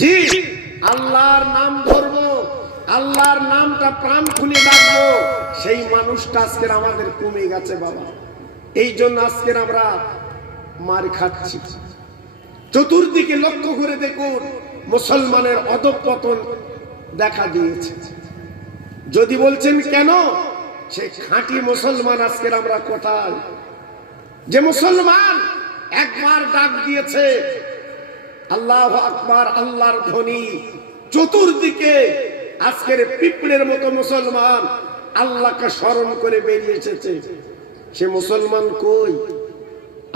জি, আল্লাহর নাম ধরবো, আল্লাহর নামটা প্রাণ খুলে ডাকবো, সেই মানুষটা আজকে আমাদের কমে গেছে বাবা। এই জন্য আজকে আমরা মার খাচ্ছি। চতুর্দিকে লক্ষ্য করে দেখুন, মুসলমানের অধঃপতন দেখা দিয়েছে। যদি বলছেন কেন, সে খাঁটি মুসলমান আজকে আমরা কোথায়? যে মুসলমান একবার ডাক দিয়েছে আল্লাহু আকবার, আল্লাহর ধ্বনি চতুর্দিকে, আজকের পিঁপড়ের মতো মুসলমান আল্লাহকে স্মরণ করে বেরিয়ে এসেছে। সে মুসলমান কই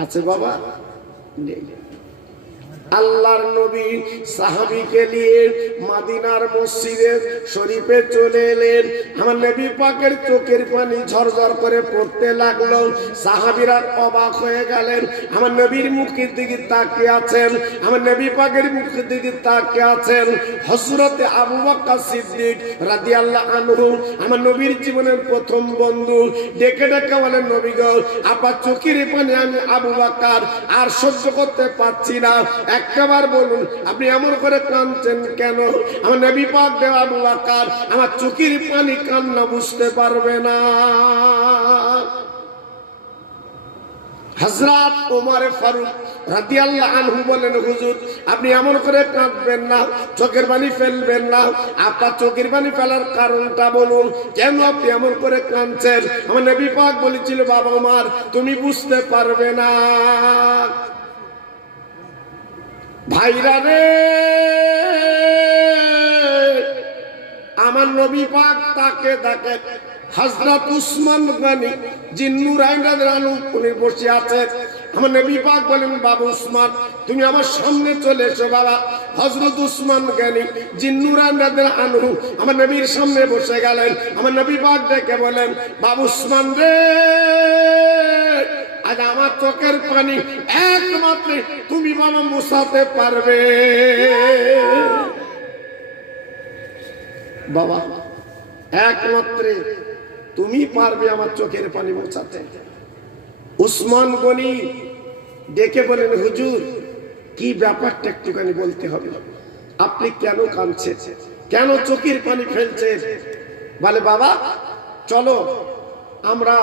আছে বাবা? নেই। আল্লাহর নবী সাহাবীকে নিয়ে মদিনার মসজিদে শরীফে চলে এলেন। আমার নবী পাকের চোখের পানি ঝরঝর করে পড়তে লাগলো। সাহাবীরা অবাক হয়ে গেলেন। আমার নবীর মুখের দিকে তাকিয়ে আছেন, আমার নবী পাকের মুখের দিকে তাকিয়ে আছেন হযরতে আবু বকর সিদ্দিক রাদিয়াল্লাহু আনহু, আমার নবীর জীবনের প্রথম বন্ধু। ডেকে ডেকে বলেন, নবী গো, আপনার চোখের পানি আমি আবু বকর আর সহ্য করতে পারছি না, একবার বলুন আপনি এমন করে কাঁদছেন কেন? আমার নবী পাক দেওয়া আবু বকর আমার চোখের পানি কান্না বুঝতে পারবে না। হযরত ওমর ফারুক রাদিয়াল্লাহু আনহু বলেন, হুজুর আপনি এমন করে কাঁদবেন না, চোখের পানি ফেলবেন না, আপনার চোখের পানি ফেলার কারণটা বলুন, কেন আপনি এমন করে কাঁদছেন? আমার নবী পাক বলেছিল, বাবা ওমর তুমি বুঝতে পারবে না। ভাইরা রে, আমার নবী পাক তাকে দেখে হযরত উসমান গনি জিন্নুরাইন রাদিয়াল্লাহু আনহু বসে আছে। আমার নবী পাক বলেন, বাবা উসমান তুমি আমার সামনে চলে এসো। বাবা হযরত উসমান গনি জিন্নুরাইন রাদিয়াল্লাহু আনহু আমার নবীর সামনে বসে গেলেন। আমার নবী পাক ডেকে বলেন, বাবা উসমান রে, আজ আমার চোখের পানি একমাত্র তুমি বাবা মুছাতে পারবে। বাবা একমাত্র তুমি পারবে আমার চোখের পানি মুছাতে। উসমান গনি ডেকে বলেন, হুজুর কি ব্যাপারটা একটুখানি বলতে হবে, আপনি কেন কাঁদছেন, কেন চোখের পানি ফেলছেন? বলে, বাবা চলো আমরা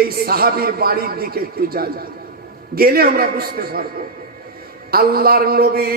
এই সাহাবীর বাড়ির দিকে একটু যাই, গেলে আমরা বুঝতে পারবো। আল্লাহর নবী,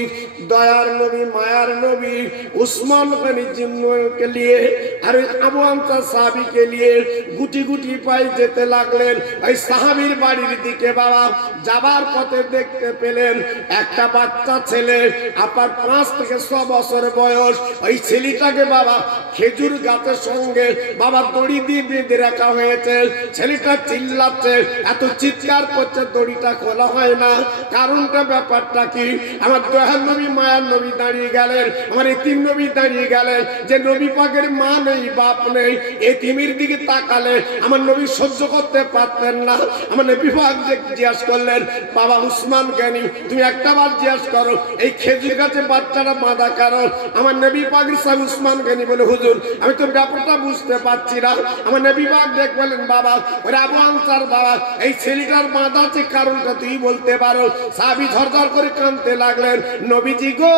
দয়ার নবী, মায়ার নবী উসমান গনি জিন্নুকে নিয়ে আর আবু আনসার সাহাবীকে নিয়ে গুটি গুটি পায়ে যেতে লাগলেন ওই সাহাবীর বাড়ির দিকে। বাবা যাবার পথে দেখতে পেলেন একটা বাচ্চা ছেলে, আপনার 5 থেকে 6 বছর বয়স। ওই ছেলেটাকে বাবা খেজুর গাছের সঙ্গে বাবা দড়ি দিয়ে বেঁধে রাখা হয়েছে। ছেলেটা চিল্লাচ্ছে, এত চিৎকার করছে, দড়িটা খোলা হয় না। কারণটা ব্যাপারটা কি? আমার দয়ার নবী, মায়ার নবী দাঁড়িয়ে গেলেন, আমার এতিম নবী দাঁড়িয়ে গেলেন। যে নবী পাকের মা নেই, বাপ নেই, এতিমের দিকে তাকালে আমার নবী সহ্য করতে পারতেন না। আমার নবী পাক জিজ্ঞাসা করলেন, বাবা উসমান গনি তুমি একটা বার জিজ্ঞাসা করো এই খেজুর গাছে বাচ্চাটা বাঁধা কারণ? আমার নবী পাকের সাহেব উসমান গনি বলে, হুজুর আমি তো ব্যাপারটা বুঝতে পারছি না। আমার নবী পাক দেখ বলেন, বাবা ওরে আবু আনসার, বাবা এই ছেলেটার বাঁধা আছে কারণটা তুই বলতে পারো? সাহাবী ঝরঝর করে কাঁদতে লাগলেন, নবীজি গো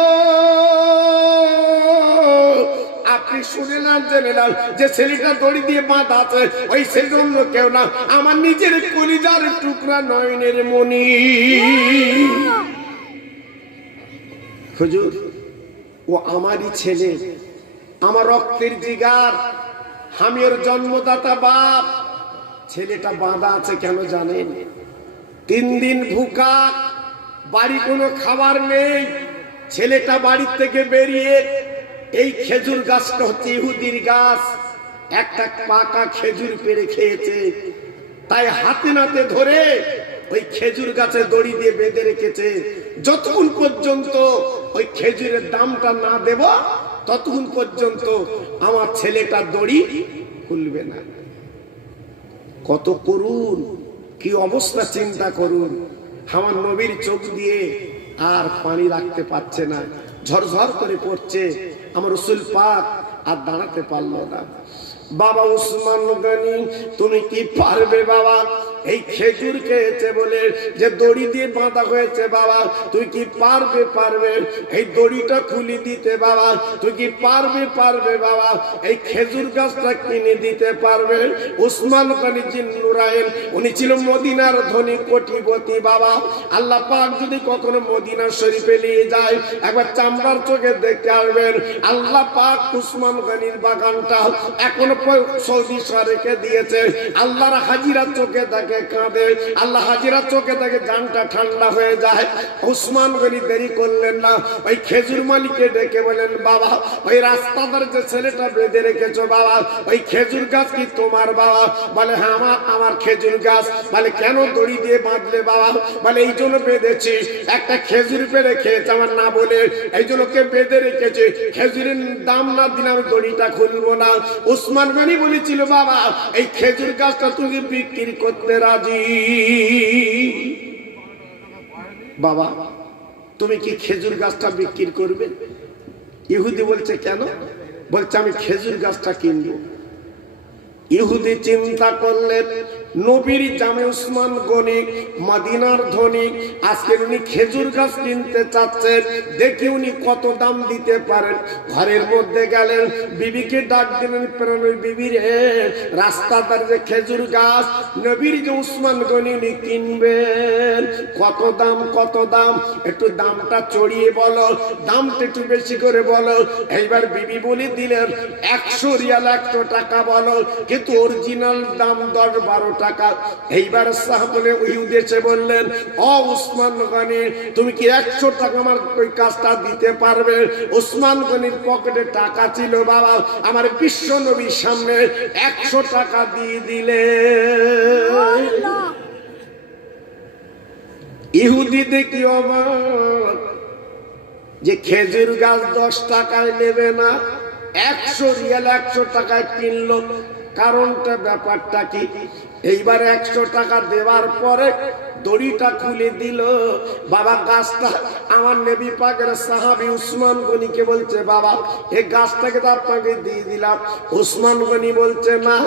আপনি শুনে নেন, জেনে নেন যে ছেলেটা দড়ি দিয়ে বাঁধা আছে, ওই ছেলে অন্য কেউ না, আমার নিজের কলিজার টুকরা নয়নের মণি। হুজুর ও আমারই ছেলে, আমার রক্তের জিগার, আমি ওর জন্মদাতা বাপ। ছেলেটা বাঁধা আছে কেন জানেন? 3 দিন ভুকা, বাড়ি কোনো খাবার নেই। ছেলেটা বাড়ির থেকে বেরিয়ে এই খেজুর গাছটা হচ্ছে ইহুদির গাছ, একটা পাকা খেজুর পেড়ে খেয়েছে, তাই হাতে নাতে ধরে ওই খেজুর গাছে দড়ি দিয়ে বেঁধে রেখেছে। যতক্ষণ পর্যন্ত ওই খেজুরের দামটা না দেব ততক্ষণ পর্যন্ত আমার ছেলেটা দড়ি খুলবে না। কত করুন, কি অবস্থা চিন্তা করুন। আমার নবীর চোখ দিয়ে আর পানি রাখতে পারছে না, ঝরঝর করে পড়ছে। আমার রাসূল পাক আর দাঁড়াতে পারলো না। বাবা উসমান গনি তুমি কি পারবে বাবা? এই খেজুর খেয়েছে বলে যে দড়ি দিয়ে বাঁধা হয়েছে বাবা, তুই কি পারবে এই দড়িটা খুলে দিতে বাবা? তুই কি পারবে বাবা এই খেজুর গাছটা কিনে দিতে পারবে? উসমান গনি জিন্নুরাইন, উনি ছিল মদিনার ধনী কোটিপতি বাবা। আল্লাহ পাক যদি কখনো মদিনা শরীফে নিয়ে যায়, একবার চামড়ার চোখে দেখতে আসবেন। আল্লাহ পাক উসমান গনির বাগানটা এখনো সৌদি রেখে দিয়েছে। আল্লাহর হাজিরা চোখে তাকে কাঁদে, আল্লাহ হাজিরা চোখে তাকে জানটা ঠান্ডা হয়ে যায়। উসমান গনি দেরি করলেন না, ওই খেজুর মালিককে ডেকে বলেন, বাবা ওই রাস্তাদার যে ছেলেটা বেঁধে রেখেছো বাবা, ওই খেজুর গাছ কি তোমার বাবা? বলে হ্যাঁ আমার খেজুর গাছ। বলে কেন দড়ি দিয়ে বাঁধলে বাবা? বলে এই জন্য বেঁধেছি, একটা খেজুর পেড়ে খেয়েছে আমার না বলে, এই জন্য কে বেঁধে রেখেছে, খেজুরের দাম না দিলে আমি দড়িটা খুলবো না। উসমান গনি বলেছিল, বাবা এই খেজুর গাছটা তুমি বিক্রি করতে রাজি? বাবা তুমি কি খেজুর গাছটা বিক্রি করবে? ইহুদি বলছে কেন? বলছে আমি খেজুর গাছটা কিনবো। ইহুদি চিন্তা করলেন, নবীর জামে উসমান গনি মদিনার ধনী, আজকে উনি খেজুর গাছ কিনতে চাচ্ছেন, দেখি উনি কত দাম দিতে পারেন। ঘরের মধ্যে গেলেন, বিবিকে ডাক দিলেন, প্রাণের বিবি রে, রাস্তাদার যে খেজুর গাছ নবীর যে উসমান গনি উনি কিনবেন, কত দাম, একটু দামটা চড়িয়ে বলো, দামটা একটু বেশি করে বলো। এইবার বিবি বলে দিলেন 100 রিয়াল, 100 টাকা বলো, কিন্তু অরিজিনাল দাম 10-12 টাকা। এইবার সাহাবলে ওই উদ্দেশ্যে বললেন, ও উসমান গনি তুমি কি 100 টাকা আমার ওই কাজটা দিতে পারবে? উসমান গনির পকেটে টাকা ছিল বাবা, আমার বিশ্ব নবীর সামনে 100 টাকা দিয়ে দিলে। ইহুদি দেখি অবাক, যে খেজুর গাছ 10 টাকায় নেবে না, 100 রিয়াল 100 টাকায় কিনলো। কারণটা ব্যাপারটা কি? এইবার 100 টাকা দেওয়ার পরে দড়িটা খুলে দিল বাবা। গাছটা আমার নবী পাকের সাহাবী উসমান গনিকে বলছে, বাবা এই গাছটাকে তো আপনাকে দিয়ে দিলাম। উসমান গনি বলছে, না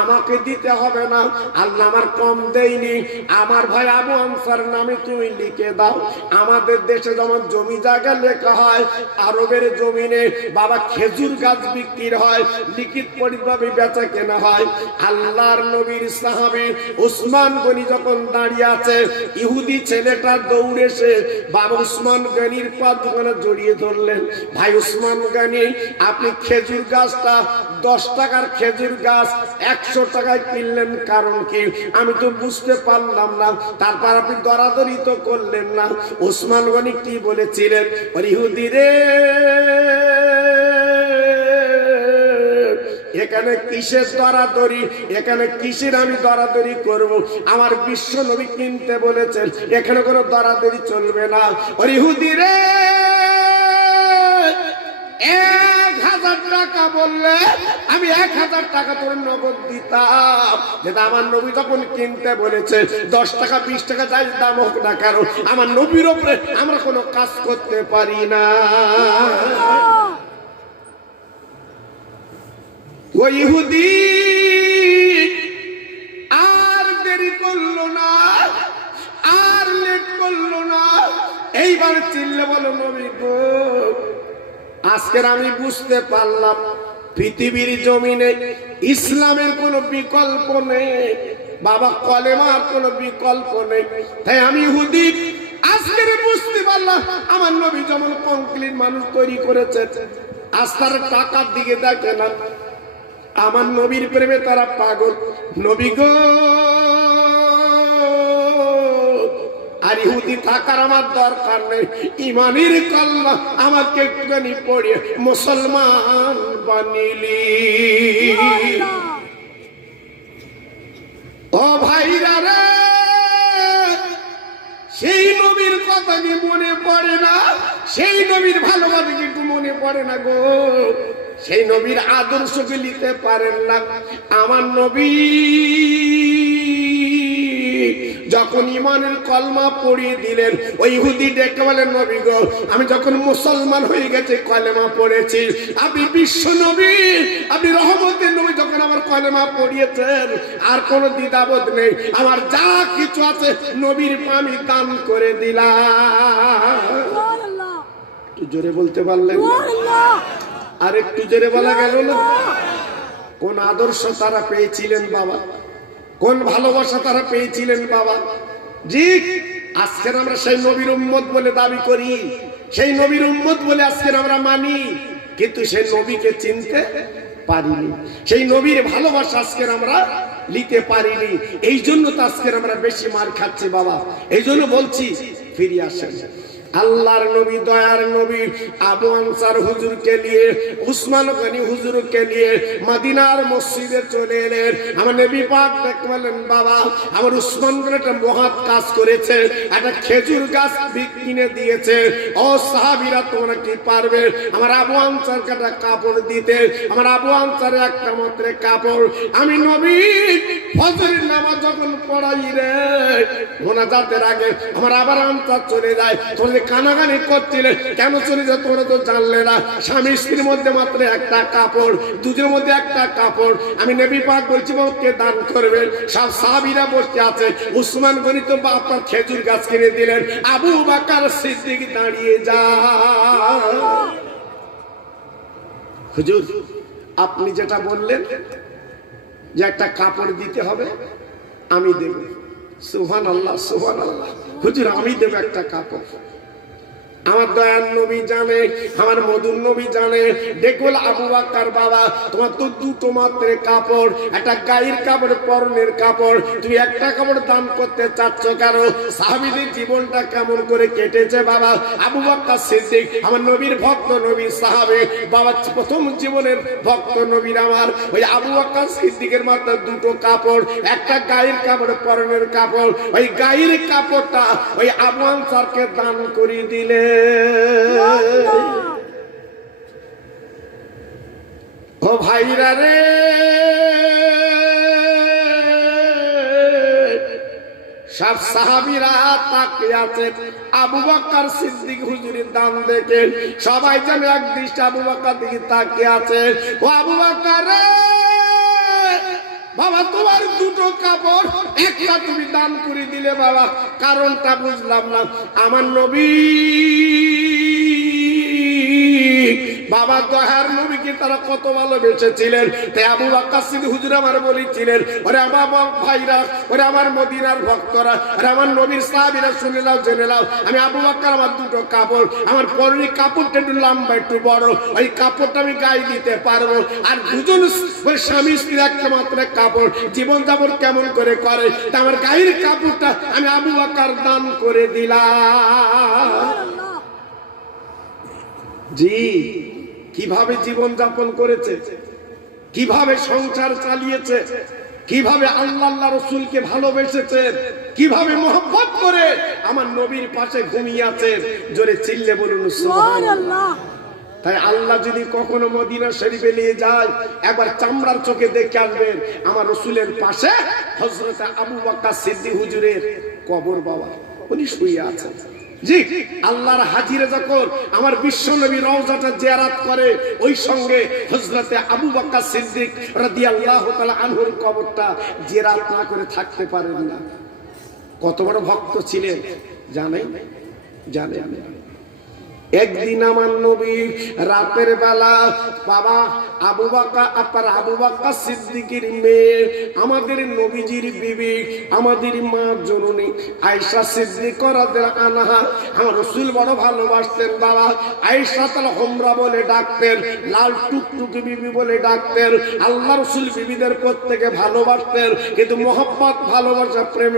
আমাকে দিতে হবে না, আল্লাহ আমার কম দেয়নি, আমার ভাই আবু আনসার নামে তুমি লিখে দাও। আমাদের দেশে যেমন জমি জায়গা লেখা হয়, আরবের জমিনে বাবা খেজুর গাছ বিক্রি হয়, লিখিত পরিভাবে বেচা কেনা হয়। আল্লাহর নবীর সাহাবী উসমান গনি যখন দাঁড়িয়ে আছে, ইহুদি ছেলেটা দৌড়ে এসে বাবা উসমান গনির পা দুখানা জড়িয়ে ধরলেন। ভাই উসমান গনি, আপনি খেজুর গাছটা 10 টাকার খেজুর গাছ 100 টাকায় কিনলেন, কারণ কি আমি তো বুঝতে পারলাম না। তারপর আপনি দরাদরি তো করলেন না। উসমান গনি কি বলেছিলেন, ইহুদি রে এখানে কিসের দরাদরি, এখানে কিসের আমি দরাদরি করব? আমার বিশ্ব নবী কিনতে বলেছেন, এখানে কোনো দরাদরি চলবে না। ওরে ইহুদি রে 1000 টাকা বললে আমি 1000 টাকা তোর নগদ দিতাম, যেটা আমার নবী যখন কিনতে বলেছে 10 টাকা 20 টাকা যাই দাম হোক না, কারণ আমার নবীর উপরে আমরা কোনো কাজ করতে পারি না। ও ইহুদি আর দেরি করলো না, আর লেট করলো না, এইবার চিল্লে বলো, নবী গো আজকের আমি বুঝতে পারলাম পৃথিবীর জমিনে ইসলামের কোনো বিকল্প নেই বাবা, কলেমার কোনো বিকল্প নেই। তাই আমি ইহুদি আজকের বুঝতে পারলাম, আমার নবী যেমন কংক্রিট মানুষ তৈরি করেছে, আস্থার টাকার দিকে দেখে না, আমার নবীর প্রেমে তারা পাগল। নবী গো আর ইহুদি থাকার আমার দরকার নেই, ইমানের কলমা আমাকে একটুখানি পড়ে মুসলমান বানিলি। ও ভাইরা রে, সেই নবীর কথা কি মনে পড়ে না? সেই নবীর ভালোবাসা কিন্তু মনে পড়ে না গো? সেই নবীর আদর্শকে নিতে পারেন না? আমার নবী যখন ঈমানের কলমা পড়িয়ে দিলেন, ওই ইহুদি ডেকে বলেন, নবী গো, আমি যখন মুসলমান হয়ে গেছি, কলেমা পড়েছি, আপনি বিশ্ব নবী, আপনি রহমতের নবী, যখন আমার কলেমা পড়িয়েছেন আর কোনো দ্বিধাবোধ নেই, আমার যা কিছু আছে নবীর আমি দান করে দিলাম। একটু জোরে বলতে পারলেন? আর একটু জোরে বলা গেল না? কোন আদর্শ তারা পেয়েছিলেন বাবা, কোন ভালোবাসা তারা পেয়েছিলেন বাবা। জি, আজকের আমরা সেই নবীর উম্মত বলে দাবি করি, সেই নবীর উম্মত বলে আজকের আমরা মানি, কিন্তু সেই নবীকে চিনতে পারিনি, সেই নবীর ভালোবাসা আজকের আমরা নিতে পারিনি। এই জন্য তো আজকের আমরা বেশি মার খাচ্ছি বাবা। এই জন্য বলছি, ফিরে আসেন। আল্লাহর নবী, দয়ার নবী আবু আনসার হুজুরকে নিয়ে, উসমান গনি হুজুরকে নিয়ে মদিনার মসজিদে চলে এলেন। আমার নবী পাক দেখলেন, বাবা আমার উসমান গনি একটা মহৎ কাজ করেছে, একটা খেজুর গাছ কিনে দিয়েছে। ও সাহাবীরা, তোমরা কি পারবে আমার আবু আনসারকে একটা কাপড় দিতে? আমার আবু আনসারের একটা মাত্র কাপড়। আমি নবী ফজরের নামাজ যখন পড়াই রে, মোনাজাতের আগে আমার আবার আনসার চলে যায়। কানাকানি করছিলে, কেন চলে যায় তোমরা তো জানলে না? স্বামী স্ত্রীর মধ্যে মাত্র একটা কাপড়, দুজনের মধ্যে একটা কাপড়। আমি নবী পাক বলছি, কে দান করবে? সব সাহাবীরা বসে আছে। উসমান গনি তো আপনার খেজুর গাছ কিনে দিলেন, আবু বকর সিদ্দিক দাঁড়িয়ে যা। হুজুর, আপনি যেটা বললেন যে একটা কাপড় দিতে হবে, আমি দেব। সুবহানাল্লাহ, সুবহানাল্লাহ। হুজুর, আমি দেব একটা কাপড়। আমার দয়ার নবী জানে, আমার মধুর নবী জানে। দেখল, আবু বকর বাবা, তোমার তো দুটো মাত্র কাপড়, একটা গায়ের কাপড়, পরনের কাপড়, তুমি একটা কাপড় দান করতে চাচ্ছ কেন? সাহাবীদের জীবনটা কেমন করে কেটেছে বাবা। আবু বকর সিদ্দিক আমার নবীর ভক্ত, নবীর সাহাবী বাবা, প্রথম জীবনের ভক্ত নবীর আমার ওই আবু বকর সিদ্দিকের মাত্র দুটো কাপড়, একটা গায়ের কাপড়, পরনের কাপড়। ওই গায়ের কাপড়টা ওই আবু আনসারকে দান করে দিলে। ও ভাইরা রে, সব সাহাবীরা তাকিয়ে আছে আবু বকর সিদ্দিক হুজুরের দান দেখে। সবাই যেন এক দৃষ্টি আবু বকর দিকে তাকিয়ে আছে। ও আবু বকর রে বাবা, তোমার দুটো কাপড়, একটা তুমি দান করে দিলে বাবা, কারণটা বুঝলাম না। আমার নবী বাবা, দয়ার নবীকে তারা কত ভালোবেসেছিলেন। তাই আবু বকর সিদ্দিক হুজুর আমার বলেছিলেন, ওরে আমার ভাইরা, ওরে আমার মদিনার ভক্তরা, ওরে আমার নবীর সাহাবীরা, শুনে নাও, জেনে নাও, আমি আবু বকর আমার দুটো কাপড়, আমার পরনের কাপড়টা একটু লম্বা, একটু বড়, ওই কাপড়টা আমি গায়ে দিতে পারবো। আর দুজন স্বামী স্ত্রীর একটা মাত্র কাপড়, জীবন যাপন কেমন করে করে, তা আমার গায়ের কাপড়টা আমি আবু বকর দান করে দিলাম। জি, কিভাবে জীবন যাপন করেছে, কিভাবে সংসার চালিয়েছে, কিভাবে আল্লাহ রসুলকে ভালোবেসেছে, কিভাবে মহব্বত করে আমার নবীর পাশে ঘুমিয়ে আছে। জোরে চিল্লে বলুন সুবহানাল্লাহ। তাই আল্লাহ যদি কখনো মদিনা শরীফে নিয়ে যায়, একবার চামড়ার চোখে দেখে আসবেন আমার রসুলের পাশে হযরত আবু বকর সিদ্দিক হুজুরের কবর বাবা, উনি শুয়ে আছেন। জি, আল্লাহর হাজিরে যখন আমার বিশ্ব নবী রওজাটা জিয়ারত করে, ওই সঙ্গে হযরতে আবু বকর সিদ্দিক রাদিয়াল্লাহু তাআলা আনহুর কবরটা জিয়ারত না করে থাকতে পারেন না। কত বড় ভক্ত ছিলেন জানেন? জানেন? একদিন আমার নবী রাতের বেলা বাবা আবু বকর সিদ্দিকের মেয়ে, আমাদের নবীজির বিবি, আমাদের মা জননী আয়েশা সিদ্দিকা রাদিয়াল্লাহু আনহা, আমার রাসূল বড় ভালোবাসতেন বাবা। আয়েশা তাআলা হোমরা বলে ডাকতেন, লাল টুকটুকি বিবি বলে ডাকতেন। আল্লাহ রাসূল বিবিদের প্রত্যেকে ভালোবাসতেন, কিন্তু মোহাব্বত, ভালোবাসা, প্রেম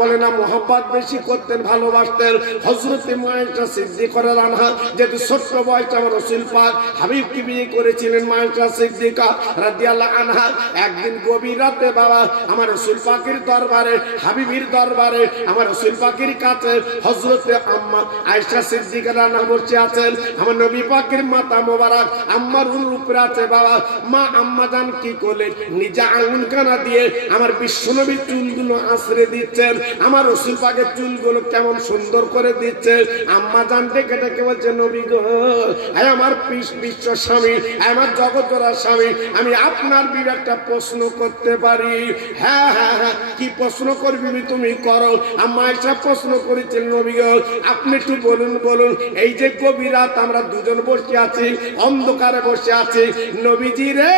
বলে না, মোহাব্বত বেশি করতেন, ভালোবাসতেন। হযরত আয়েশা সিদ্দিকা রাদিয়াল্লাহু আনহা যেহেতু ছোট্ট বয়সে আমার রাসূল পাক হাবিবকে বিয়ে করেছিলেন মায়েশা সিদ্দিকা রাদিয়াল্লাহু আনহা। একদিন গভীর রাতে বাবা আমার রাসূল পাকের দরবারে, হাবিবের দরবারে, আমার রাসূল পাকের কাছে হযরতে আম্মা আয়েশা সিদ্দিকা রান্না বসে আছেন। আমার নবী পাকের মাথা মোবারক আম্মার উপরে আছে বাবা। মা আম্মা জান কি করলেন, নিজে আঙুল কানা দিয়ে আমার বিশ্বনবীর চুলগুলো আঁচড়ে দিচ্ছেন। আমার রাসূল পাকের চুলগুলো কেমন সুন্দর করে দিচ্ছে। আম্মা জান ডেকে ডেকে বলছে, নবী গো, আমার বিশ্ব স্বামী, আমার জগৎ জোড়া স্বামী, আমি আপনার বিবে একটা প্রশ্ন করতে পারি? হ্যাঁ হ্যাঁ হ্যাঁ, কি প্রশ্ন করবি তুমি করো। আম্মা আয়েশা প্রশ্ন করেছিলেন, নবী গো আপনি একটু বলুন বলুন, এই যে গভীর রাত আমরা দুজন বসে আছি, অন্ধকারে বসে আছি, নবীজি রে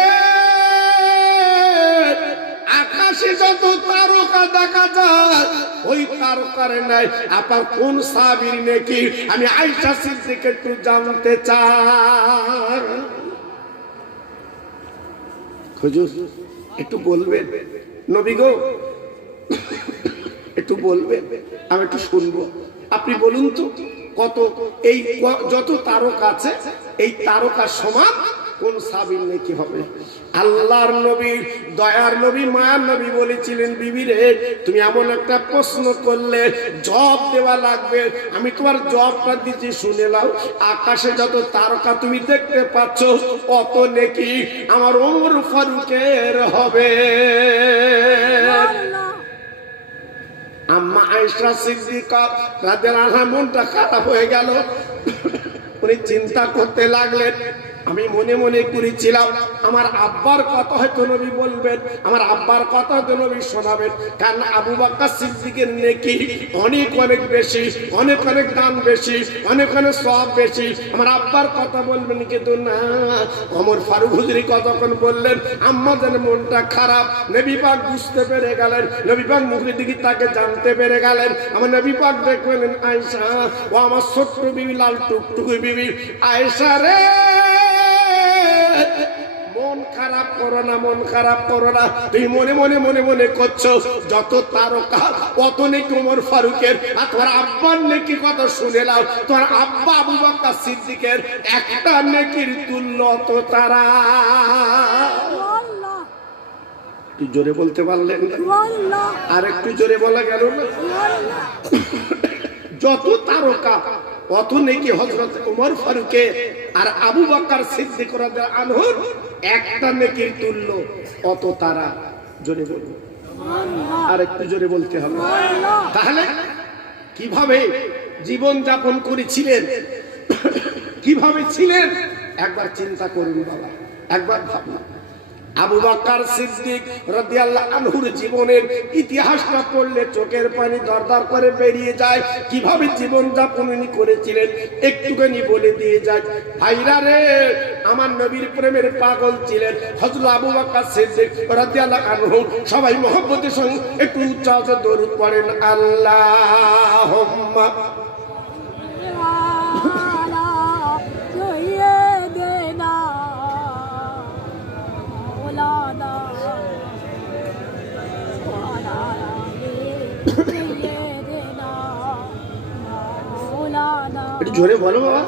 আকাশে যত তারকা দেখা যায় ওই তারকার নাই আপনার কোন সাহাবীর নেকি আমি আয়েশা সিদ্দিকা একটু জানতে চাই। হুজুর একটু বলবেন, নবী গো একটু বলবেন, আমি একটু শুনবো। আপনি বলুন তো কত এই যত তারকা আছে এই তারকার সমান কোন সাহাবীর নেকি হবে? আল্লাহর নবী, দয়ার নবী, মায়ার নবী বলেছিলেন, বিবি রে তুমি এমন একটা প্রশ্ন করলে জবাব দেওয়া লাগবে, আমি তোমার জবাবটা দিচ্ছি শুনে নাও। আকাশে যত তারকা তুমি দেখতে পাচ্ছ অত নেকি আমার ওমর ফারুকের হবে। আম্মা আয়েশা সিদ্দিকা রাদিয়াল্লাহু আনহা মনটা খারাপ হয়ে গেল। উনি চিন্তা করতে লাগলেন, আমি মনে মনে করেছিলাম আমার আব্বার কথা হয়তো নবী বলবেন, আমার আব্বার কথা হয়তো নবী শোনাবেন, কারণ আবু বকর সিদ্দিকের নেকি অনেক অনেক বেশি, অনেক অনেক দাম বেশি, অনেক অনেক সওয়াব বেশি, আমার আব্বার কথা বলবেন। কিন্তু না, ওমর ফারুক হুজুরি কতক্ষণ বললেন, আম্মা যেন মনটা খারাপ। নবী পাক বুঝতে পেরে গেলেন, নবী পাক মুখের দিকে তাকে জানতে পেরে গেলেন। আমার নবী পাক দেখলেন, আয়েশা ও আমার ছোট্ট বিবি, লাল টুকটুকু বিবি আয়েশা রে, মন খারাপ করো না, মন খারাপ করো না। তুই মনে মনে মনে মনে করছো যত তারকা অত নেকি ওমর ফারুকের, আর তোমার আব্বার নেকি কত শুনে নাও। তোমার আব্বা আবু বকর সিদ্দিকের একটা নেকির তুল্য অত তারা। তুই জোরে বলতে পারলেন না? আর একটু জোরে বলা গেল না? যত তারকা অত নেকি হযরত ওমর ফারুকের আর আবু বকর সিদ্দিক রাদিয়াল্লাহু আনহুর একটা নেকির তুল্য অত তারা। জোরে বলুন, আর একটু জোরে বলতে হবে। তাহলে কিভাবে জীবন যাপন করেছিলেন, কিভাবে ছিলেন একবার চিন্তা করুন বাবা, একবার ভাবুন। আবু বকর সিদ্দিক রাদিয়াল্লাহু আনহুর জীবনের ইতিহাসটা পড়লে চোখের পানি দরদর করে বেরিয়ে যায়। কিভাবে জীবন যাপন করেছিলেন একটুখানি বলে দিয়ে যায়। ভাইরা রে, আমার নবীর প্রেমের পাগল ছিলেন হযরত আবু বকর সিদ্দিক রাদিয়াল্লাহু আনহু। সবাই মহব্বতের সঙ্গে একটু উচ্চ আওয়াজে দরুদ পড়েন, আল্লাহুম্মা একটু জোরে বলো বাবা।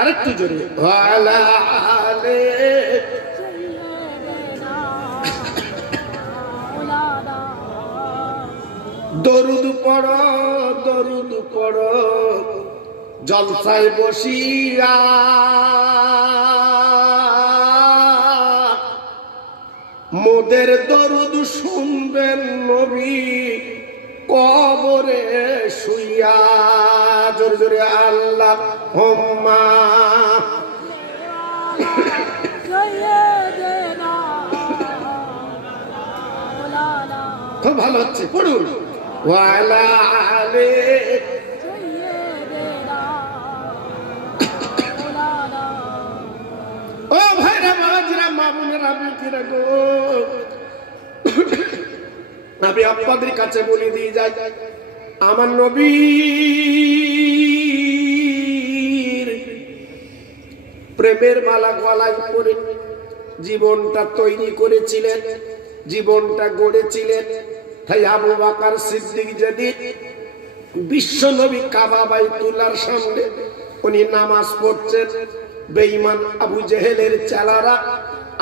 আরেকটু জোরে, দরুদ পড়ো, দরুদ পড়ো জলসায় বসিয়া, মোদের দরুদ শুনবেন নবী কবরে শুইয়া। জোরে জোরে আল্লাহুম্মা। খুব ভালো হচ্ছে, পড়ুন। ওয়ালা আলে, ও ভাইরা বাবাজিরা মা বোনেরা বিটিরা গো, আমি আপনাদের কাছে বলে দিয়ে যাই, আমার নবীর প্রেমের মালা গলায় পরে জীবনটা তৈরি করেছিলেন, জীবনটা গড়েছিলেন। তাই আবু বকর সিদ্দিক যেদিন বিশ্ব নবী কাবা বাইতুল্লাহর সামনে উনি নামাজ পড়ছেন, বেঈমান আবু জেহেলের চেলারা,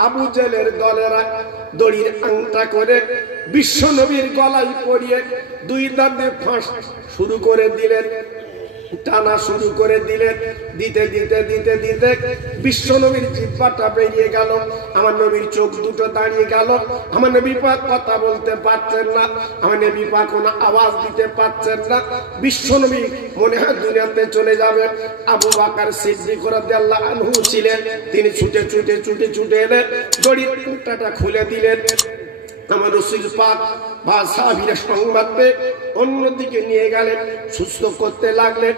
আবু জেহেলের দলেরা দড়ির আংটা করে বিশ্ব নবীর গলায় পরিয়ে দুই দাঁতে ফাঁস শুরু করে দিলেন, টানা শুরু করে দিলেন। দিতে দিতে দিতে দিতে বিশ্ব নবীর জিহ্বাটা বেরিয়ে গেল, আমার নবীর চোখ দুটো দাঁড়িয়ে গেল, আমার নবী পাক কথা বলতে পারছেন না, আমার নবী পাক কোনো আওয়াজ দিতে পারছেন না। বিশ্ব নবী মনে হয় দুনিয়াতে চলে যাবেন। আবু বকর সিদ্দিক রাদিয়াল্লাহু আনহু ছিলেন, তিনি ছুটে ছুটে ছুটে ছুটে এলেন, দড়ির আংটাটা খুলে দিলেন। আমার রাসূল পাক বা সাহাবীরা সংবাদ পেয়ে অন্যদিকে নিয়ে গেলেন, সুস্থ করতে লাগলেন।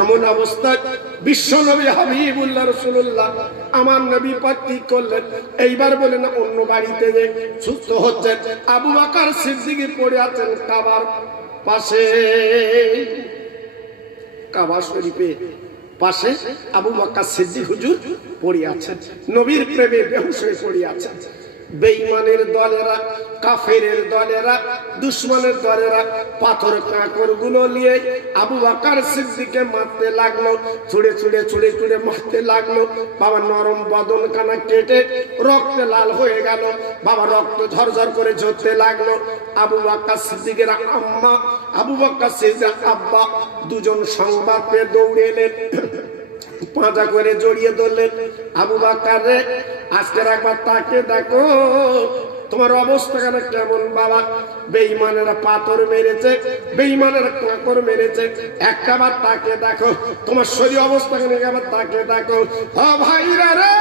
এমন অবস্থায় বিশ্বনবী হাবিবুল্লাহ রাসূলুল্লাহ আমার নবী পাক কি করলেন, এইবার বলেন অন্য বাড়িতে যে সুস্থ হচ্ছেন। আবু বকর সিদ্দিক পড়ে আছেন কাবার পাশে, কাবা শরীফের পাশে আবু বকর সিদ্দিক হুজুর পড়ে আছেন, নবীর প্রেমে বেহুশ হয়ে পড়ে আছেন। বেঈমানের দলেরা, কাফেরের দলেরা, দুশমনের দলেরা পাথর কাঁকর গুলো নিয়ে আবু বকর সিদ্দিককে মারতে লাগলো, ছুড়ে ছুড়ে ছুড়ে ছুড়ে মারতে লাগলো। বাবা নরম বদন কানা কেটে রক্তে লাল হয়ে গেল, বাবা রক্ত ঝরঝর করে ঝরতে লাগলো। আবু বকর সিদ্দিকের আম্মা, আবু বকর সিদ্দিকের আব্বা দুজন সংবাদ পেয়ে দৌড়ে এলেন, পাঁজা করে জড়িয়ে ধরলেন। আবু বকর রে, আজকে একবার তাকে দেখো, তোমার অবস্থা কেন কেমন বাবা? বেঈমানেরা পাথর মেরেছে, বেঈমানেরা কাঁকর মেরেছে, একবার তাকে দেখো, তোমার শরীর অবস্থা কেন একবার তাকে দেখো। ও ভাইরা রে,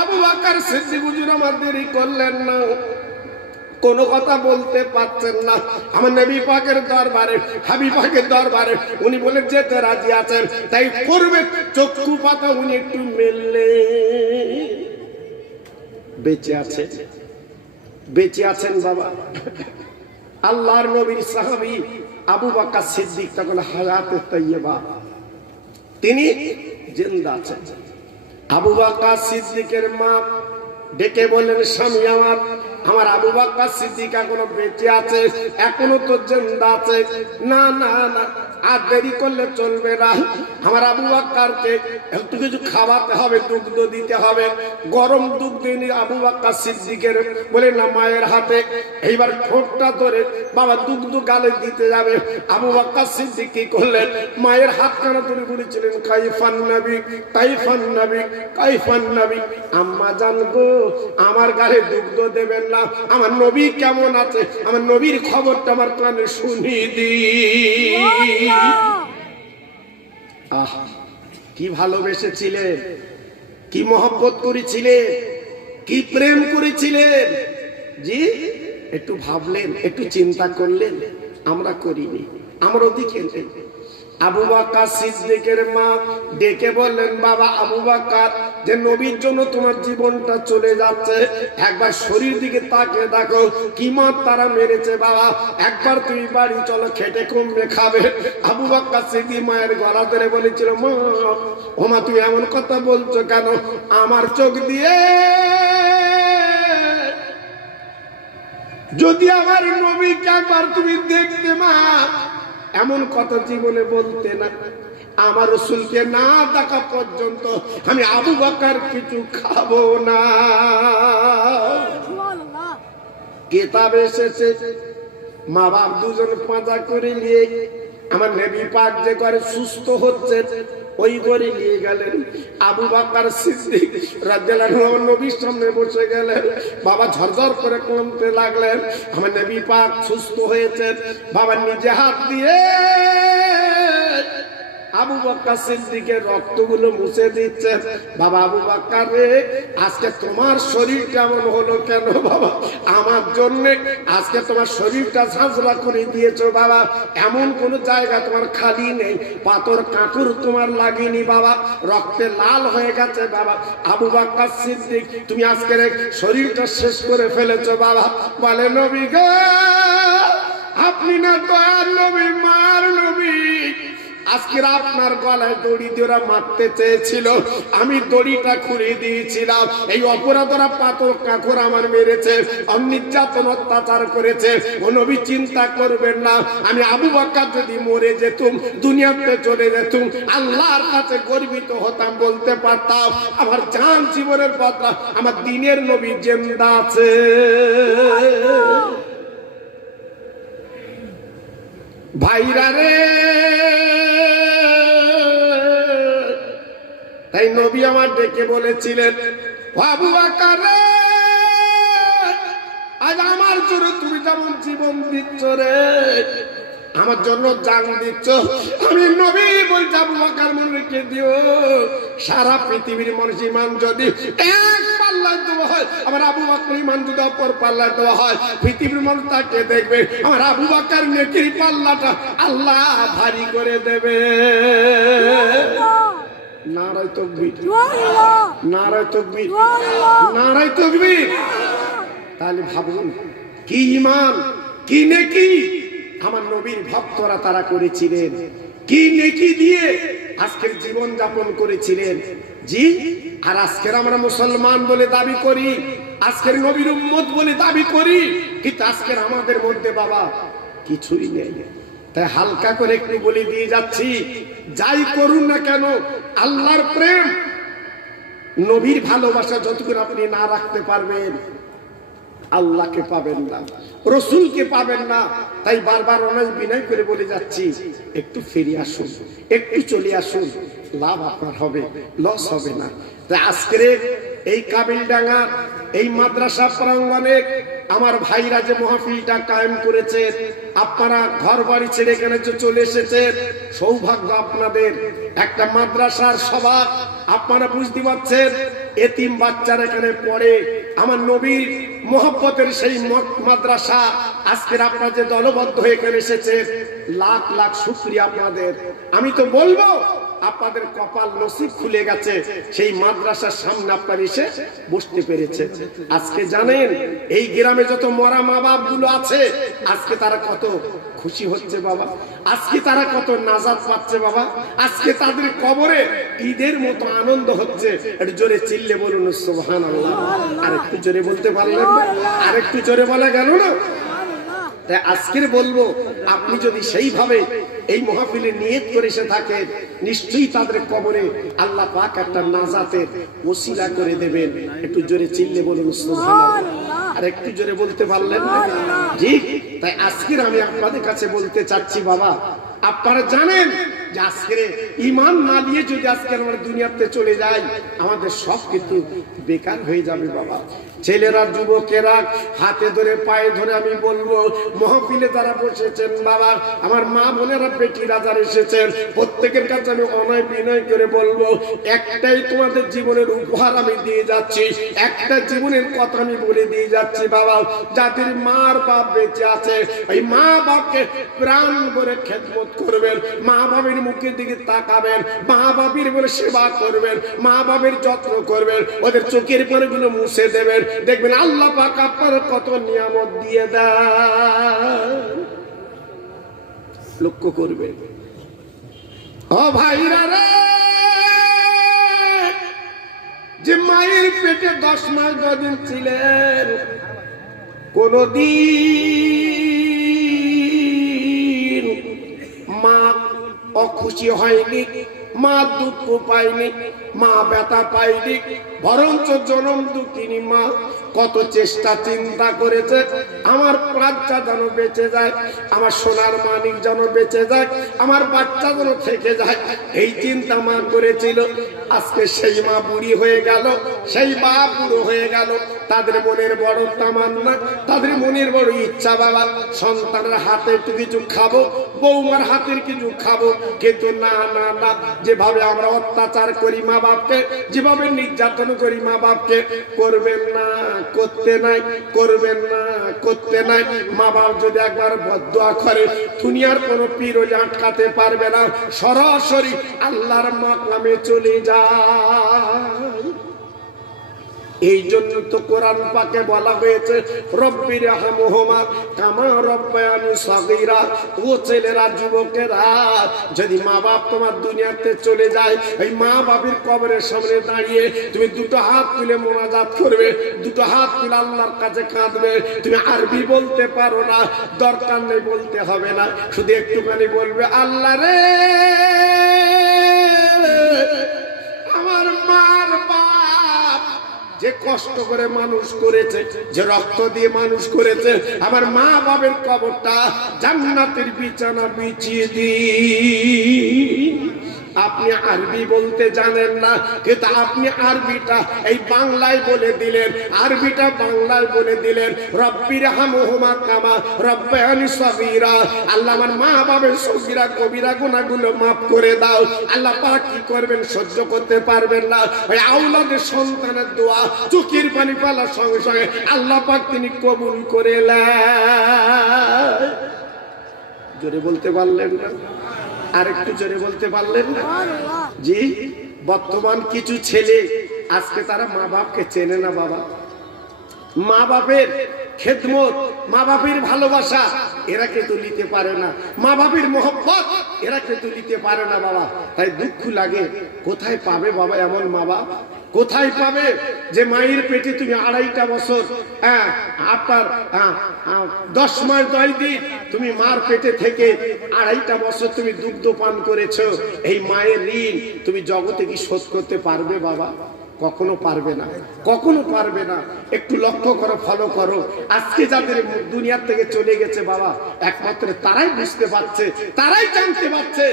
আবু বকর সিদ্দিক হুজুর আমার দেরি করলেন না, কোনো কথা বলতে পারছেন না। আমার নবী পাকের দরবারে, হাবিব পাকের দরবারে উনি বলে যেতে রাজি আছেন, তাই করবে চক্ষু পাতা উনি একটু মেললে। বেঁচে আছেন, বেঁচে আছেন বাবা। আল্লাহর নবীর সাহাবী আবু বকর সিদ্দিক তখন হায়াতে তাইয়্যিবা, তিনি জিন্দা আছেন। আবু বকর সিদ্দিকের মা ডেকে বললেন, স্বামী আমার, আমার আবু বকর সিদ্দিক এখনো বেঁচে আছে, এখনো তো জিন্দা আছে। না না না, আর দেরি করলে চলবে না, আমার আবু বকরকে একটু কিছু খাওয়াতে হবে, দুগ্ধ দিতে হবে। গরম দুগ্ধ এনে আবু বকর সিদ্দিকের বলে না মায়ের হাতে, এইবার ঠোঁটটা ধরে বাবা দুগ্ধ গালে দিতে যাবে। আবু বকর সিদ্দিক কি করলেন, মায়ের হাতখানা ধরে বলেছিলেন, কাইফান নবী, কাইফান নবী, কাইফান নবী। আম্মা জানবো আমার গালে দুগ্ধ দেবেন না, আমার নবী কেমন আছে, আমার নবীর খবরটা আমার কানে শুনিয়ে দিই। আহ, কি ভালোবেসেছিলেন, কি মহব্বত করেছিলেন, কি প্রেম করেছিলেন। জি, একটু ভাবলেন, একটু চিন্তা করলেন, আমরা করিনি, আমরা ওদিকে। আবু বকর সিদ্দিকের মা ডেকে বললেন, বাবা আবু বকর, যে নবীর জন্য তোমার জীবনটা চলে যাচ্ছে, একবার শরীর দিকে তাকিয়ে দেখো, কি মত তারা মেরেছে বাবা, একবার তুমি বাড়ি চলো, খেটে কমবে খাবে। আবু বকর সিদ্দিক মায়ের গলা ধরে বলেছিল, মা ও মা, তুমি এমন কথা বলছো কেন? আমার চোখ দিয়ে যদি আমার নবীকে একবার তুমি দেখতে মা, এমন কথা জীবনে বলতে না। আমার রাসূলকে না দেখা পর্যন্ত আমি আবু বকর কিছু খাবো না। কিতাবে এসেছে, মা বাপ দুজন পাঁজা করে নিয়ে আমার নবী পাক যে করে সুস্থ হচ্ছে, ওই করে নিয়ে গেলেন। আবু বকর সিদ্দিক রাদিয়াল্লাহু আনহু নবীর সামনে বসে গেলেন, বাবা ঝরঝর করে কাঁদতে লাগলেন। আমার নবী পাক সুস্থ হয়েছেন, বাবা নিজে হাত দিয়ে আবু বকর সিদ্দিকের রক্তগুলো মুছে দিচ্ছেন। বাবা আবু বকর রে, আজকে তোমার শরীর কেমন হলো কেন বাবা? আমার জন্য আজকে তোমার শরীরটা ঝাঁঝরা করে দিয়েছো বাবা, এমন কোন জায়গা তোমার খালি নেই, পাথর কাঁকুর তোমার লাগেনি বাবা, রক্তে লাল হয়ে গেছে বাবা। আবু বকর সিদ্দিক, তুমি আজকের শরীরটা শেষ করে ফেলেছো বাবা। বলে, নবী গো, আপনি না দয়ার নবী, মার নবী, আজকে আপনার গলায় দড়ি দিয়ে ওরা মারতে চেয়েছিল, আমি দড়িটা খুলে দিয়েছিলাম। এই অপরাধরা পাথর কাকর আমার মেরেছে, নির্যাতন অত্যাচার করেছে। ও নবী চিন্তা করবেন না, আমি আবু বকর যদি মরে যেতুম, দুনিয়াতে চলে যেতুম, আল্লাহর কাছে গর্বিত হতাম, বলতে পারতাম আমার জান জীবনের বদলা আমার দ্বীনের নবী জিন্দা আছে। ভাইরা রে, তাই নবী আমার ডেকে বলেছিলেন, আবু বকর রে, আজ আমার জন্য তুমি যেমন জীবন দিচ্ছ রে, আমার জন্য জান দিচ্ছ, আমি নবী বলছি আবু বকর মনে রেখে দিও, সারা পৃথিবীর মানুষ ইমান যদি এক পাল্লায় দেওয়া হয়, আমার আবু বকর ইমান যদি অপর পাল্লায় দেওয়া হয়, পৃথিবীর মানুষ তাকে দেখবে, আমার আবু বকর নেকির পাল্লাটা আল্লাহ ভারী করে দেবে। নারায়ে তাকবীর, নারায়ে তাকবীর, নারায়ে তাকবীর। তাহলে ভাবুন কি ইমান, কি নেকি আমার নবীর ভক্তরা তারা করেছিলেন, কি নেকি দিয়ে আজকের জীবন যাপন করেছিলেন। জি, আর আজকের আমরা মুসলমান বলে দাবি করি, আজকের নবীর উম্মত বলে দাবি করি, কিন্তু আজকের আমাদের মধ্যে বাবা কিছুই নেই। তাই হালকা করে একটু বলে দিয়ে যাচ্ছি, যাই করুন না কেন, আল্লাহর প্রেম, নবীর ভালোবাসা যতক্ষণ আপনি না রাখতে পারবেন, আল্লাহকে পাবেন না, রসুলকে পাবেন না। তাই বারবার অনেক বিনয় করে বলে যাচ্ছি, একটু ফিরে আসুন, একটু চলে আসুন, লাভ আপনার হবে, লস হবে না। তাই আজকের এই কাবিলডাঙ্গা এই মাদ্রাসা প্রাঙ্গণে আমার ভাইরা যে মাহফিলটা কায়েম করেছে, আপনারা ঘর বাড়ি ছেড়ে এখানে যে চলে এসেছেন, সৌভাগ্য আপনাদের। একটা মাদ্রাসার সভা, আপনারা বুঝতে পারছেন, এতিম বাচ্চারা এখানে পড়ে, আমার নবীর মোহব্বতের সেই মাদ্রাসা। আজকের আপনারা যে দলবদ্ধ হয়ে এখানে এসেছেন, লাখ লাখ শুকরিয়া আপনাদের। আমি তো বলবো আপনাদের কপাল নসিব খুলে গেছে, সেই মাদ্রাসার সামনে আপনারা এসে বসতে পেরেছে। আজকে জানেন এই গ্রামে যত মরা মা বাপ গুলো আছে, আজকে তারা কত খুশি হচ্ছে বাবা, আজকে তারা কত নাজাত পাচ্ছে বাবা, আজকে তাদের কবরে ঈদের মতো আনন্দ হচ্ছে। একটু জোরে চিল্লে বলুন সুবহানাল্লাহ। আর একটু জোরে বলতে পারলেন না? আর একটু জোরে বলা গেল না? তাই আজকের বলবো, আপনি যদি সেইভাবে এই মাহফিলে নিয়ত করে এসে থাকেন, নিশ্চয়ই তাদের কবরে আল্লাহ পাক একটা নাজাতের ওসিলা করে দেবেন। একটু জোরে চিল্লে বলুন সুবহানাল্লাহ। আর একটু জোরে বলতে পারলেন না? জি, তাই আজকের আমি আপনাদের কাছে বলতে চাচ্ছি বাবা, আপনারা জানেন যে আজকে ঈমান না নিয়ে যদি আজকে আমরা দুনিয়াতে চলে যাই, আমাদের সব কিছু বেকার হয়ে যাবে বাবা। ছেলেরা, যুবকেরা, হাতে ধরে পায়ে ধরে আমি বলবো, মাহফিলে যারা বসেছেন বাবা, আমার মা বোনেরা, বেটিরা যারা এসেছেন, প্রত্যেকের কাছে আমি অনয় বিনয় করে বলবো, একটাই তোমাদের জীবনের উপহার আমি দিয়ে যাচ্ছি, একটা জীবনের কথা আমি বলে দিয়ে যাচ্ছি বাবা। যাদের মার বাপ বেঁচে আছে, এই মা বাপকে প্রাণ ভরে খেদমত করবেন, মা বাবের মুখের দিকে তাকাবেন, মা বাবের বলে সেবা করবেন, মা বাবের যত্ন করবেন, ওদের চোখের পানিগুলো মুছে দেবেন। দেখবেন আল্লাহ পাক আপনার কত নিয়ামত দিয়ে দেন, লক্ষ্য করবেন। ও ভাইরা রে, যে মায়ের পেটে 10 মাস 10 দিন ছিলেন, কোনদিন মা অখুশি হয়নি, মা দুঃখ পায়নি, মা ব্যথা পায়নি, বরঞ্চ জনম দুঃখিনী মা কত চেষ্টা চিন্তা করেছে, আমার বাচ্চা যেন বেঁচে যায়, আমার সোনার মানিক যেন বেঁচে যায়, আমার বাচ্চা যেন থেকে যায়, এই চিন্তা মা করেছিল। আজকে সেই মা বুড়ি হয়ে গেল, সেই বাপ বুড়ো হয়ে গেল, তাদের মনের বড় তামান্না, তাদের মনের বড় ইচ্ছা বাবা, সন্তানের হাতে একটু কিছু খাবো, বৌমার হাতের কিছু খাবো, কিন্তু না না না, যেভাবে আমরা অত্যাচার করি মা বাপকে, যেভাবে নির্যাতন করি মা বাপকে, করবেন না, করতে নাই, করবেন না, করতে নাই। মা বাপ যদি একবার বদদুয়া করে, দুনিয়ার কোনো পীর ওই আটকাতে পারবে না, সরাসরি আল্লাহর মাকামে চলে যায়। এই জন্য তো কোরআন পাকে বলা হয়েছে রব্বির রহমহুমা কামা রব্বায়ানি সগীরা। ও ছেলেরা, যুবকেরা, যদি মা বাপ তোমার দুনিয়াতে চলে যায়, এই মা বাপের কবরের সামনে দাঁড়িয়ে তুমি দুটো হাত তুলে মোনাজাত করবে, দুটো হাত তুলে আল্লাহর কাছে কাঁদবে। তুমি আরবি বলতে পারো না, দরকার নেই, বলতে হবে না, শুধু একটুখানি বলবে আল্লাহ রে, আমার মার বাপ যে কষ্ট করে মানুষ করেছে, যে রক্ত দিয়ে মানুষ করেছে, আমার মা বাবার কবরটা জান্নাতের বিছানা বিছিয়ে দিন। আপনি আরবি বলতে জানেন না, কিন্তু আপনি আরবিটা এই বাংলায় বলে দিলেন, আরবিটা বাংলায় বলে দিলেন। রব্বির রহমহুমা কামা রব্বায়ানি সগীরা। আল্লাহ আমার মা বাবার সগীরা কবিরা গুনাহগুলো মাফ করে দাও। আল্লাহ পাক কি করবেন? সহ্য করতে পারবেন না। ওই আওলাদের সন্তানের দোয়া চোখের পানি ফেলার সঙ্গে সঙ্গে আল্লাহ পাক তিনি কবুল করে নেন। জোরে বলতে পারলেন না? আরেকটু জোরে বলতে পারলেন না? জি, বর্তমান কিছু ছেলে আজকে তারা মা বাপকে চেনে না বাবা। মা বাপের খেদমত, মা বাপের ভালোবাসা এরা কিন্তু নিতে পারে না, মা বাপের মহব্বত এরা কিন্তু নিতে পারে না বাবা। তাই দুঃখ লাগে, কোথায় পাবে বাবা এমন মা বাপ? কোথায় পাবে যে মায়ের পেটে তুমি 2.5টা বছর, আপনার 10 মাস 10 দিন তুমি মার পেটে থেকে 2.5টা বছর তুমি দুগ্ধ পান করেছো। এই মায়ের ঋণ তুমি জগতে কি শোধ করতে পারবে বাবা? কখনো পারবে না, কখনো পারবে না। একটু লক্ষ্য করো, ফলো করো। আজকে যাদের দুনিয়ার থেকে চলে গেছে বাবা, একমাত্র তারাই বুঝতে পারছে, তারাই জানতে পারছে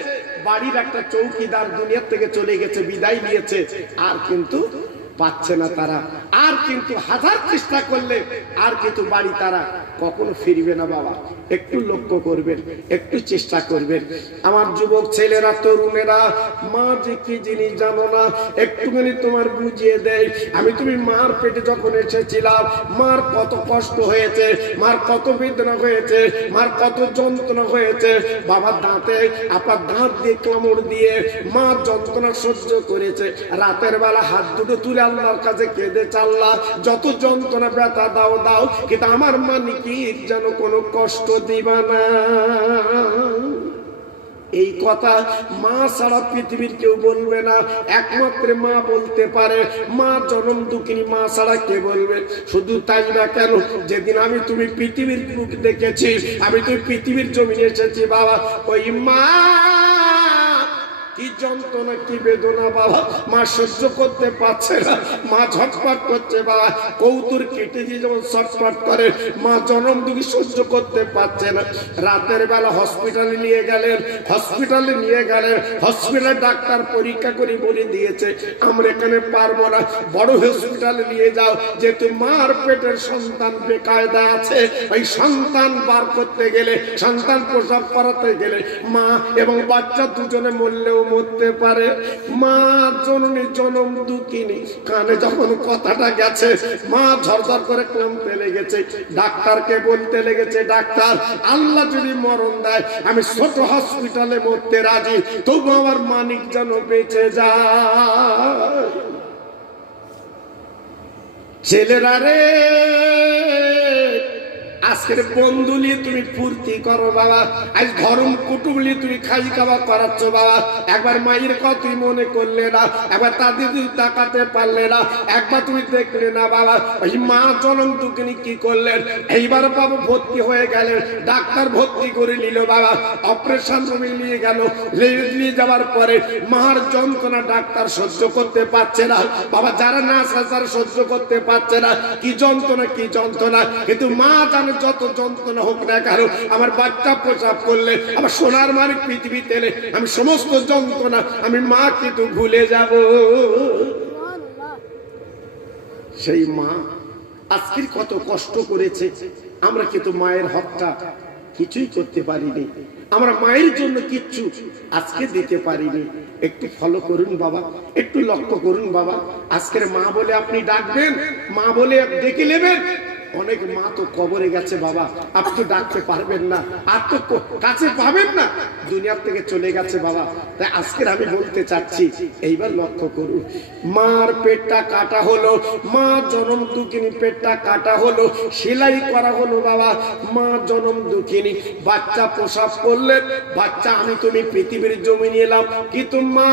বাড়ির একটা চৌকিদার দুনিয়ার থেকে চলে গেছে, বিদায় নিয়েছে, আর কিন্তু পাচ্ছে না তারা, আর কিন্তু হাজার চেষ্টা করলে আর কিন্তু বাড়ি তারা কখনো ফিরবে না বাবা। একটু লক্ষ্য করবেন, একটু চেষ্টা করবেন। আমার যুবক ছেলেরা, তরুণেরা, মা যে কি জিনিস জানো না, একটুখানি তোমার বুঝিয়ে দেয়। তুমি মার পেটে যখন এসেছিলাম, মার কত কষ্ট হয়েছে, মার কত বেদনা হয়েছে, মার কত যন্ত্রণা হয়েছে। বাবার দাঁতে আপনার দাঁত দিয়ে কামড় দিয়ে মা যন্ত্রণা সহ্য করেছে। রাতের বেলা হাত দুটো তুলে আল্লাহর কাছে কেঁদে চাল্লা, যত যন্ত্রণা ব্যথা দাও দাও, কিন্তু আমার মানিকির যেন কোনো কষ্ট দিবা না। এই কথা মা ছাড়া পৃথিবীর কেউ বলবে না, একমাত্র মা বলতে পারে। মা জনম দুঃখিনী, মা ছাড়া কে বলবে? শুধু তাই না কেন, যেদিন তুমি পৃথিবীর মুখ দেখেছি, তুমি পৃথিবীর জমিনে এসেছি বাবা, ওই মা কি যন্ত্রণা, কি বেদনা বাবা, মা সহ্য করতে পারছে না, মা ঝটপট করছে বাবা। কৌতুর কেটে দিয়ে যেমন ছটফট করে, মা জনম দুঃখী সহ্য করতে পারছে না। রাতের বেলা হসপিটালে নিয়ে গেলেন, হসপিটালে ডাক্তার পরীক্ষা করে বলে দিয়েছে আমরা এখানে পারবো না, বড় হসপিটালে নিয়ে যাও, যেহেতু মার পেটের সন্তান বেকায়দা আছে। ওই সন্তান বার করতে গেলে, সন্তান প্রসব করাতে গেলে মা এবং বাচ্চা দুজনে মরলেও মরতে পারে। মা জননী জনম দুঃখিনী, কানে যখন কথাটা গেছে মা ঝরঝর করে কাঁদতে লেগেছে, ডাক্তারকে বলতে লেগেছে, ডাক্তার আল্লাহ যদি মরণ দেয় আমি ছোট হসপিটালে মরতে রাজি, তবু আমার মানিক যেন বেঁচে যায়। ছেলেরা রে, আজকের বন্ধু নিয়ে তুমি ফুর্তি করো বাবা, আজ ধর্ম কুটুম নিয়ে তুমি খাই খাওয়া করাচ্ছ বাবা। একবার মায়ের কথা তুমি মনে করলে না, একবার তাদের তুমি তাকাতে পারলে না, একবার তুমি দেখলে না বাবা। ওই মা জনম দুঃখিনী কি করলেন? এইবার বাবা ভর্তি হয়ে গেলেন, ডাক্তার ভর্তি করে নিল বাবা, অপারেশন রুমে নিয়ে গেল। নিয়ে যাওয়ার পরে মার যন্ত্রণা ডাক্তার সহ্য করতে পারছে না বাবা, যারা না সাজার সহ্য করতে পারছে না, কি যন্ত্রণা, কি যন্ত্রণা। কিন্তু মা জানে যত যন্ত্রণা হোক না কারো, আমার বাচ্চা প্রসাব করলে, আমার সোনার মালিক পৃথিবীতে এলে আমি সমস্ত যন্ত্রণা আমি মা কিন্তু ভুলে যাব। সেই মা আজকের কত কষ্ট করেছে, আমরা কিন্তু মায়ের হকটা কিছুই করতে পারিনি, আমরা মায়ের জন্য কিচ্ছু আজকে দিতে পারিনি। একটু ফলো করুন বাবা, একটু লক্ষ্য করুন বাবা। আজকের মা বলে আপনি ডাকবেন, মা বলে ডেকে নেবেন, অনেক মা তো কবরে গেছে বাবা, আপনি তো ডাকতে পারবেন না, আর তো কাছে পাবেন না, দুনিয়ার থেকে চলে গেছে বাবা। তাই আজকের আমি বলতে চাচ্ছি, এইবার লক্ষ্য করুন, মার পেটটা কাটা হলো, মা জনম দুঃখিনী পেটটা কাটা হলো, সেলাই করা হলো বাবা, মা জনম দুঃখিনী, বাচ্চা প্রসব করলেন, বাচ্চা আমি তুমি পৃথিবীর জমিনে এলাম, কিন্তু মা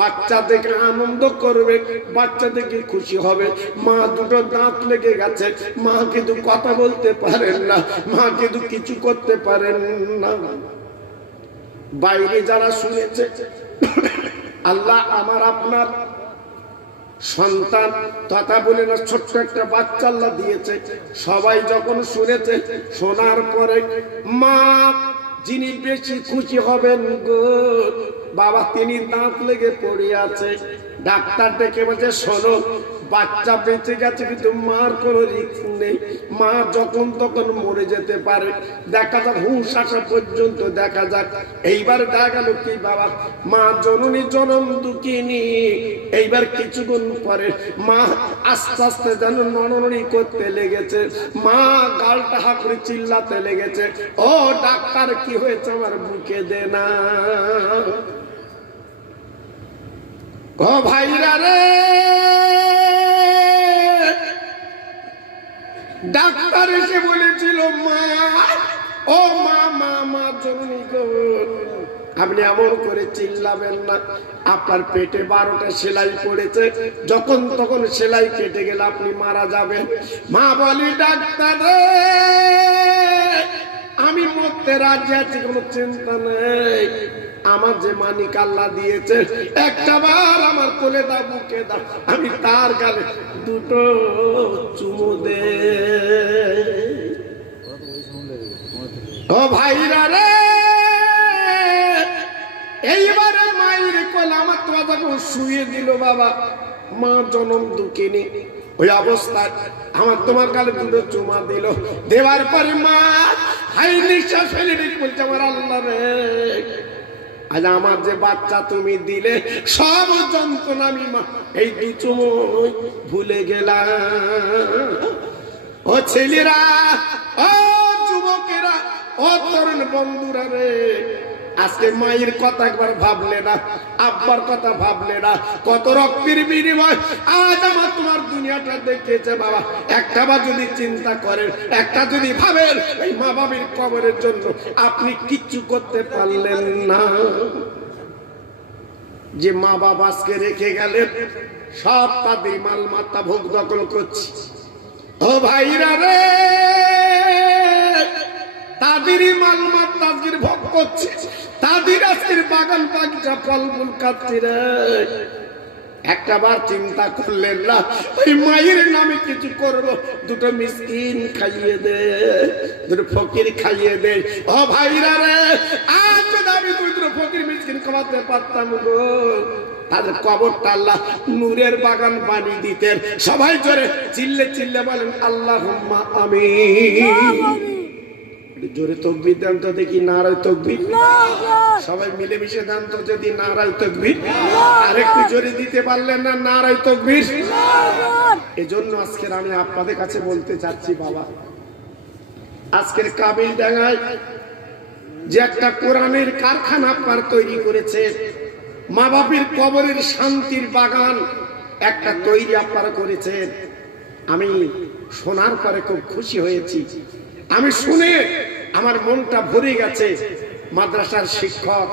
বাচ্চা দেখে আনন্দ করবে, বাচ্চা দেখে খুশি হবে। মা দুটো দাঁত লেগে গেছে, মা কিন্তু কথা বলতে পারেন না, মা কিন্তু কিছু করতে পারেন না। বাইরে যারা শুনেছে আল্লাহ আমার আপনার সন্তান তথা বলে না ছোট্ট একটা বাচ্চা আল্লাহ দিয়েছে, সবাই যখন শুনেছে, শোনার পরে মা যিনি বেশি খুশি হবেন গো বাবা, তিনি দাঁত লেগে পড়ে আছে, ডাক্তার ডেকে বলছে শোনো বাচ্চা বেঁচে গেছে কিন্তু মার কোনো রিস্ক নেই, মা যখন তখন মরে যেতে পারে, দেখা যাক হুঁশ আসা পর্যন্ত দেখা যাক। এইবার দেখা গেল কি বাবা, মা জননী জনম দুঃখিনী, এইবার কিছুক্ষণ পরে মা আস্তে আস্তে যেন নড়নড়ি করতে লেগেছে, মা গালটা হাঁকড়ে চিল্লাতে লেগেছে, ও ডাক্তার কি হয়েছে আমার বুকে দে না। ও ভাইরা রে, ডাক্তার এসে বলেছিল মা, ও মা মা মা জননী গো, আপনি এমন করে চিল্লাবেন না, আপনার পেটে 12টা সেলাই পড়েছে, যখন তখন সেলাই কেটে গেলে আপনি মারা যাবেন। মা বলি ডাক্তার রে, আমি মরতে রাজি আছি, কোনো চিন্তা নেই, আমার যে মানিক আল্লাহ দিয়েছে একটা বার আমার কোলে দাও, বুকে দাও, আমি তার গালে দুটো চুমু দে। ও ভাইরা রে, এইবারে মায়ের কোলে আমার তোমার যখন শুয়ে দিল বাবা, মা জনম দুঃখিনী, ওই অবস্থায় আমার তোমার গালে দুটো চুমা দিল, দেওয়ার পরে মা হাই নিঃশ্বাস ফেলে বলছে আমার আল্লাহ রে, আজ আমার যে বাচ্চা তুমি দিলে সব যন্ত্রণা আমি মা এই দু চুমো ভুলে গেলাম। ও ছেলেরা, ও যুবকেরা, ও তরুণ বন্ধুরা রে, আজকে মায়ের কথা একবার ভাবলে না, আব্বার কথা ভাবলে না, কত রক্তের বিনিময় আজ আমার তোমার দুনিয়াটা দেখেছে বাবা। একটা বার যদি চিন্তা করেন, একটা যদি ভাবেন, এই মা বাবার কবরের জন্য আপনি কিচ্ছু করতে পারলেন না, যে মা বাবা আজকে রেখে গেলেন, সব তাদের মাল মাথা ভোগ দখল করছি। ও ভাইরা রে, তাদেরই মাল মাথা আজকের ভোগ করছে, তাদের আজকের বাগান বাগিচা ফল ফুল খাচ্ছে রে। একটা বার চিন্তা করলেন না, ওই মায়ের নামে কিছু করব, দুটো মিসকিন খাইয়ে দে, দুটো ফকির খাইয়ে দে। ও ভাইরা রে, আজ যদি আমি দুটো ফকির মিসকিন খাওয়াতে পারতাম গো, তাদের কবরটা আল্লাহ নূরের বাগান বানিয়ে দিতেন। সবাই জোরে চিল্লে চিল্লে বলেন আল্লাহুম্মা আমিন। জোরে তাকবীর দেন তো দেখি, নারায়ে তাকবীর। সবাই মিলেমিশে দেন তো যদি, নারায়ে তাকবীর। আরেকটু জোরে দিতে পারলেন না, নারায়ে তাকবীর। এজন্য আজকের আমি আপনাদের কাছে বলতে চাচ্ছি বাবা, আজকের কাবিলডাঙ্গায় যে একটা কোরআনের কারখানা আপনার তৈরি করেছে, মা বাপের কবরের শান্তির বাগান একটা তৈরি আপনারা করেছেন, আমি শোনার পরে খুব খুশি হয়েছি। আমি শুনে আমার মনটা ভরে গেছে। মাদ্রাসার শিক্ষক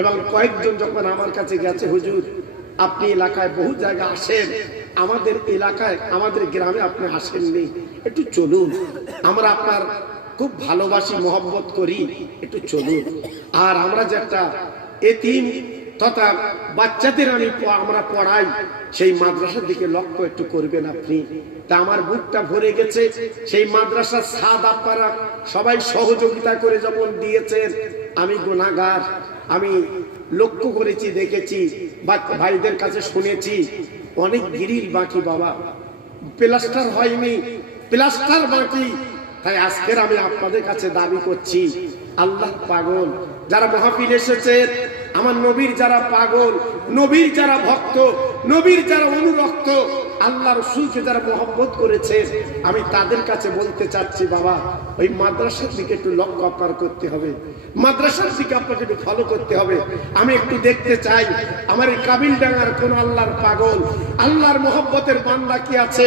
এবং কয়েকজন যখন আমার কাছে গেছে, হুজুর আপনি এলাকায় বহু জায়গা আসেন, আমাদের এলাকায় আমাদের গ্রামে আপনি আসেননি, একটু চলুন, আমরা আপনার খুব ভালোবাসি মহব্বত করি, একটু চলুন। আর আমরা যে একটা এতিম তথা বাচ্চাদের আমরা পড়াই, সেই মাদ্রাসার দিকে লক্ষ্য একটু করবেন আপনি। তা আমার বুকটা ভরে গেছে। সেই মাদ্রাসার ছাদ আপনারা সবাই সহযোগিতা করে যেমন দিয়েছেন, আমি গুনাহগার, আমি লক্ষ্য করেছি, দেখেছি, ভাইদের কাছে শুনেছি, অনেক গ্রিল বাকি বাবা, প্লাস্টার হয়নি, প্লাস্টার বাকি। তাই আজকের আমি আপনাদের কাছে দাবি করছি, আল্লাহ পাগল যারা মাহফিল এসেছেন, আমার নবীর যারা পাগল, নবীর যারা ভক্ত, নবীর যারা অনুরক্ত, আল্লাহ রাসূলকে যারা মহব্বত করেছে, আমি তাদের কাছে বলতে চাচ্ছি বাবা, ওই মাদ্রাসার দিকে একটু লক্ষ্য আপনার করতে হবে, মাদ্রাসার দিকে আপনাকে একটু ফলো করতে হবে। আমি একটু দেখতে চাই আমার এই কাবিলডাঙ্গার কোন আল্লাহর পাগল, আল্লাহর মহব্বতের বান্দা কি আছে,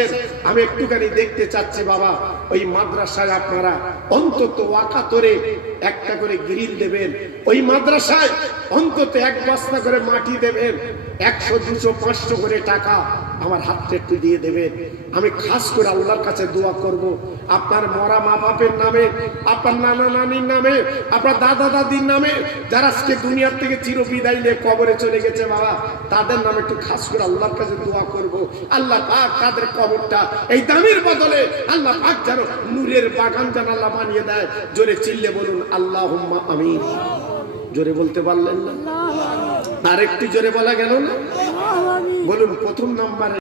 আমি একটুখানি দেখতে চাচ্ছি বাবা। ওই মাদ্রাসায় আপনারা অন্তত ওয়াকাতরে একটা করে গ্রিল দেবেন, ওই মাদ্রাসায় অন্তত এক বস্তা করে মাটি দেবেন, 100, 200, 500 করে টাকা আমার হাতটা একটু দিয়ে দেবেন। আমি খাস করে আল্লাহর কাছে দোয়া করব, আপনার মরা মা বাপের নামে, আপনার নানা নানির নামে, আপনার দাদা দাদির নামে, যারা আজকে দুনিয়ার থেকে চির বিদায় নিয়ে কবরে চলে গেছে বাবা, তাদের নামে একটু খাস করে আল্লাহর কাছে দোয়া করব। আল্লাহ পাক তাদের কবরটা এই দামের বদলে আল্লাহ পাক যেন নূরের বাগান যেন আল্লাহ বানিয়ে দেয়। জোরে চিল্লে বলুন আল্লাহুম্মা আমিন। জোরে বলতে পারলেন না? আরেকটু জোরে বলা গেল না? বলুন প্রথম নাম্বারে